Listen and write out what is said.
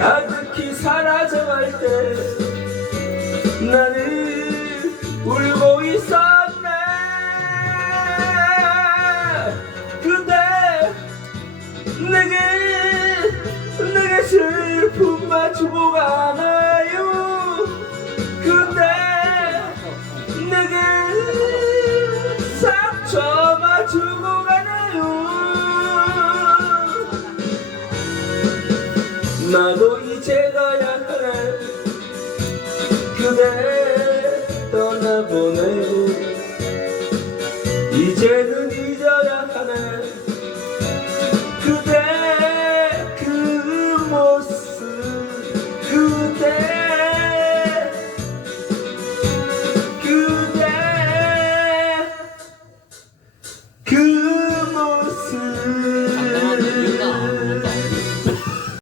아득히 사라져갈 때 나는 울고 있었네. 그대 내게 내게 슬픔만 주고 가 나도 이제 가야 해. 그대 떠나보내고. 이제는